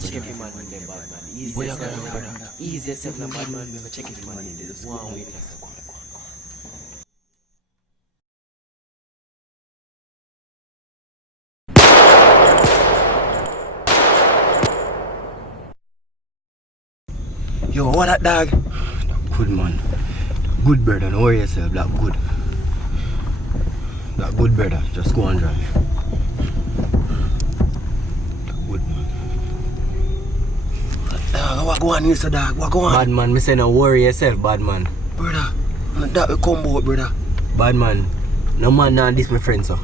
Check if man in the bad man. Easy yourself, no bad man. We check if man in the just one way. Yo, what that dog? Good man. Good brother, don't worry yourself, that good. That good brother, just go and drive. That good man. Dog, what go on here, so dog? What go on? Bad man, me say no worry yourself, bad man. Brother, that will come out, brother. Bad man, no man nah this my friend, so.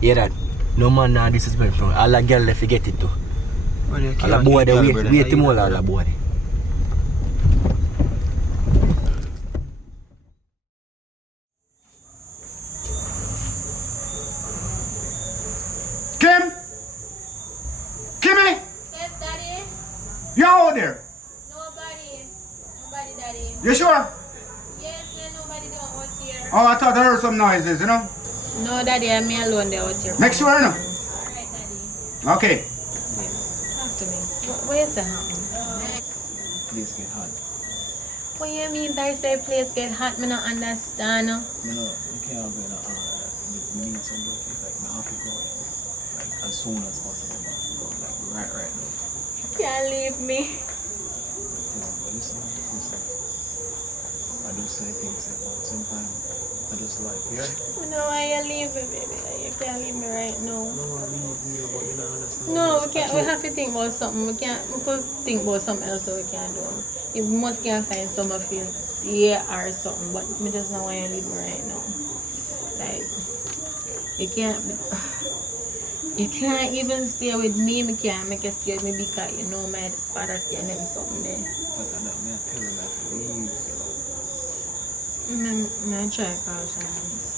Hear that? No man nah this is my friend. All the girl they forget it too. All the boy they wait him all the boy. Kimmy? Yes, Daddy? You out there? Nobody. Nobody, Daddy. You sure? Yes, yeah, nobody don't out here. Oh, I thought I heard some noises, you know? No, Daddy, I'm me alone there out here. Make sure, you know? Alright, Daddy. Okay. Talk to me. What is that happening? Place get hot. What you mean by say place get hot? Me not understand. You know, you can't go in a we need some work. Like, I have to go in. Like, as soon as possible. I have to go. Like, right now. You can't leave me. But listen. I just say things at the same time. I just like, yeah. I know why you leave me, baby. You can't leave me right now. No, I leave you, but you don't understand. No, we can't. We have to think about something. We could think about something else that we can do. You must can find some of his yeah or something. But me just not want you leave me right now. Like you can't even stay with me. Me can't make you stay with me because you know my father staying in something there. But I'm not telling you to leave. I try to call Shanice.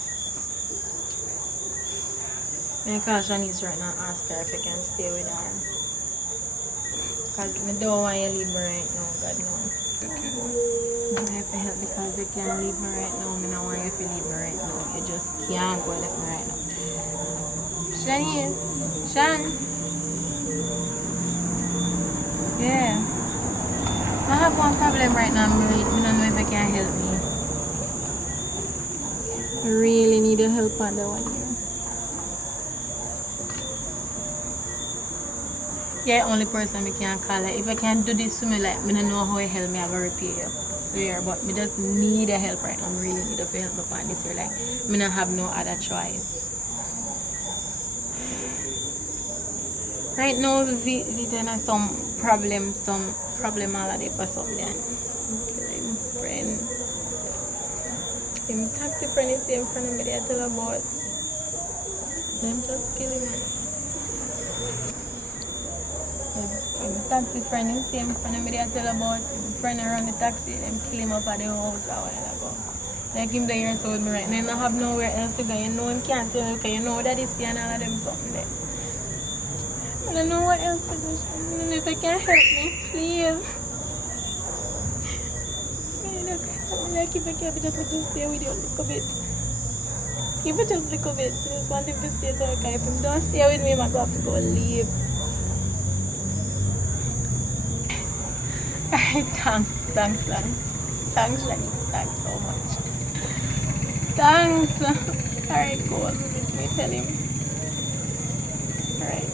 I call Shanice right now, ask her if I can stay with her. Because I don't want you to leave me right now, God no. Okay. I have to help because you can't leave me right now. I don't want you to leave me right now. You just can't go with me right now. Shanice? Shan? Yeah. I have one problem right now. I don't know if you can help me. I really need your help on that one here. You're the only person I can call. Like, if I can do this to me, like, I don't know how you help me, I'm going to repay you. Swear, but I just need your help right now. I really need your help on this here. Like, I don't have no other choice. Right now, there's some problem already for something. My friend. My taxi friend is in front of me, I tell about. Them just killing me. My taxi friend is in front of me, I tell about. My friend around the taxi, them kill him up at the house a while ago. Like him there so with me right now, and I have nowhere else to go. You know him can't tell me because you know that is and all of them something there. I don't know what else to do. I don't know if you can help me, please. Like if I can just let him stay with you a little bit. Even just a little bit. I just want him to stay so I can. If him don't stay with me, I'm going to have to go leave. Alright, thanks, Thanks, Lenny. Thanks so much. Thanks. Alright, cool. Let me tell him. Alright.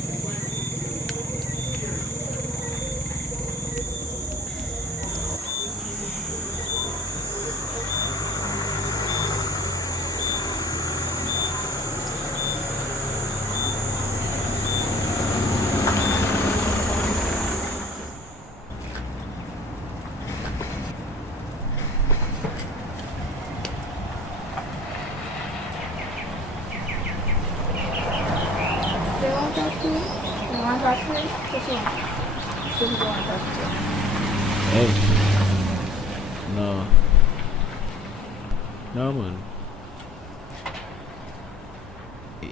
Hey. No. No, man.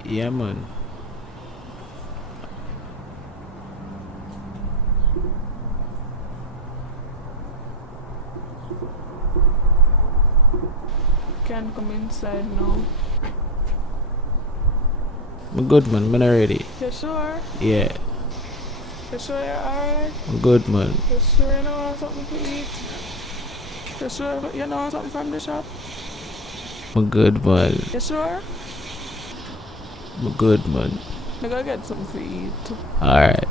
Yeah, man. can come inside now. I'm good, man. I'm not ready. You sure? Yeah, You sure you're alright? I'm good, man. You sure you don't want something to eat? You sure you don't want something from the shop? I'm good, man. You sure? I'm good, man. I gotta get something to eat. Alright.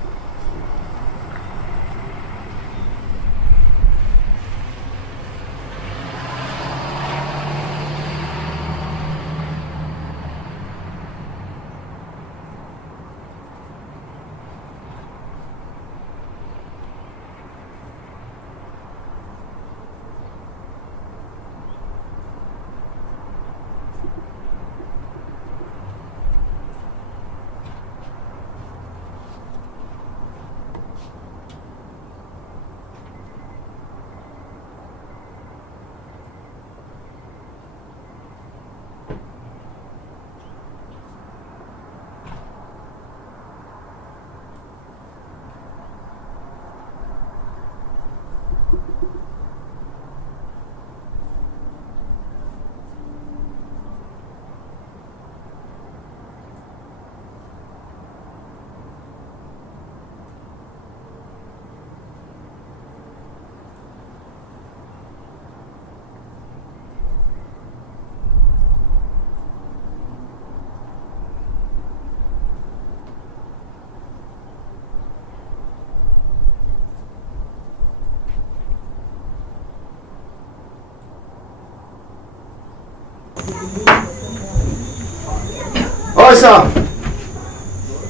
Oh, sir.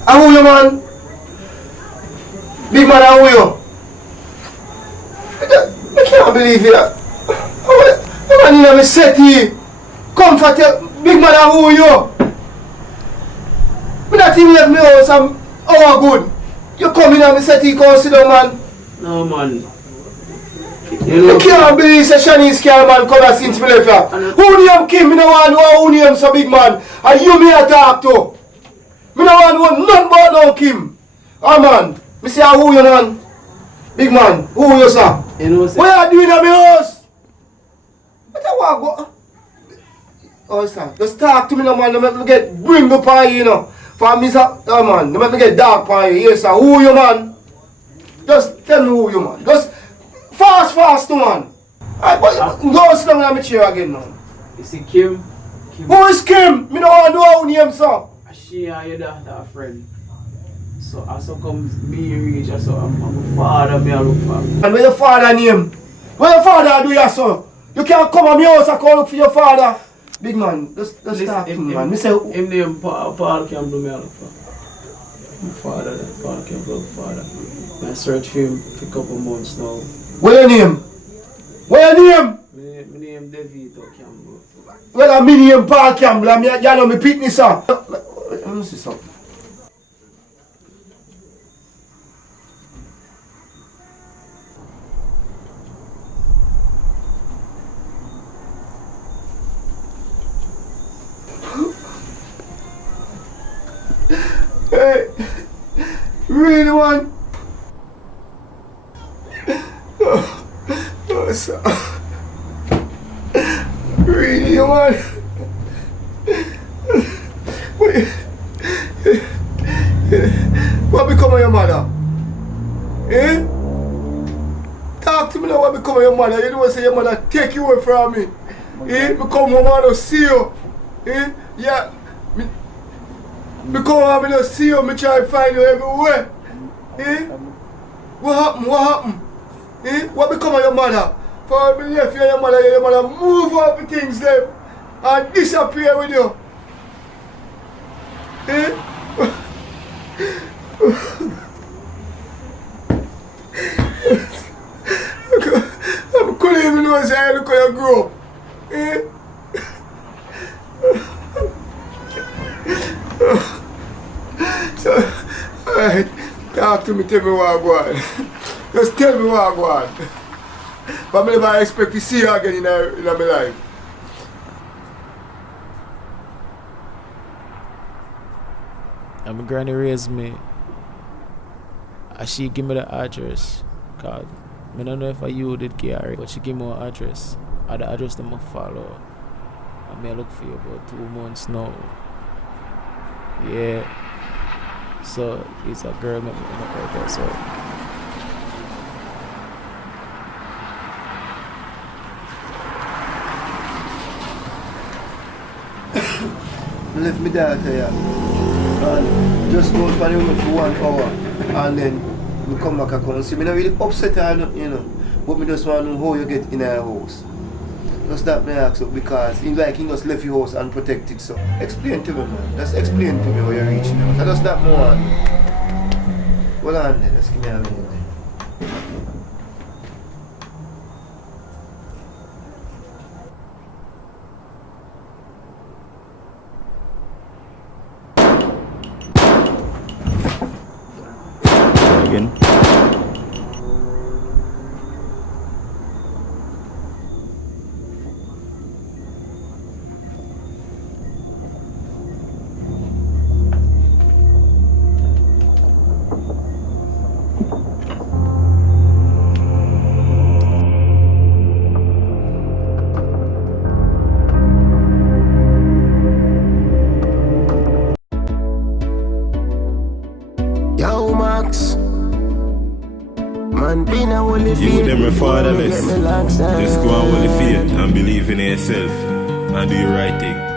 How are you, man? Big man, how are you? I can't believe it. I'm in my city. Comfort you. Big man, how are you? I'm not even left my house. I'm good. You come in and my city, come sit down, man. No, man. You can't believe that Shanice can't man come and since me left here. Who name Kim? I don't want to know who name so big man. And you me a talk to. I don't want to know nothing about no Kim. Oh man, I say who you man? Big man, who you sir? You know, What are you doing at my house? What I want go? Oh sir, just talk to me no man. Don't make me get bring up on you, you know. For me sir, oh man, don't make me get dark on you. Yes sir, who you man? Just tell me who you man. Just fast man. Alright, but go sit down in my chair again now. you see Kim? Who is Kim? Me don't want to know her name sir. She and your daughter are friend. So as I come me reach, so I'm a father me I look for. And where your father name? Where your father do you so? You can't come at my house and call look for your father. Big man, just talk to me man. Me say him name Paul Campbell me I look for. My father, Paul Campbell father. I search for him for a couple months now. where your name? Where your name? My name Devito Campbell. Well I mean name Paul Campbell and you know me pitney sir. Let me see something. Hey, really man? Oh, sir. Really man? What become of your mother? Eh? Talk to me now what become of your mother. You don't say your mother take you away from me. Eh? Me come home and see you. Eh? Yeah. Me come home and see you, me try to find you everywhere. Eh? What happened? Eh? What become of your mother? For me left you and your mother move up the things there and disappear with you. Eh? I couldn't even know how look how you grow up. Eh? So, alright, talk to me, tell me what I want. Just tell me what I want. But I never expect to see you again in my life. And my granny raised me. And she give me the address. Cause I don't know if you did carry, but she give me an address. And the address that I follow. I may look for you about 2 months now. Yeah. So it's a girl make me look right there, so. I left my daughter here and just go out on the road for 1 hour and then I come back and come and see. I'm not really upset or nothing, you know, but I just want to know how you get in our house. Just that me ask you because he just left your house unprotected, so explain to me, man. Just explain to me how you're reaching out. So just that more. Hold on then, just give me a minute. Again. Yo, Max. Man, been a holy You them are fatherless. Just go and hold the faith and believe in yourself and do the right thing.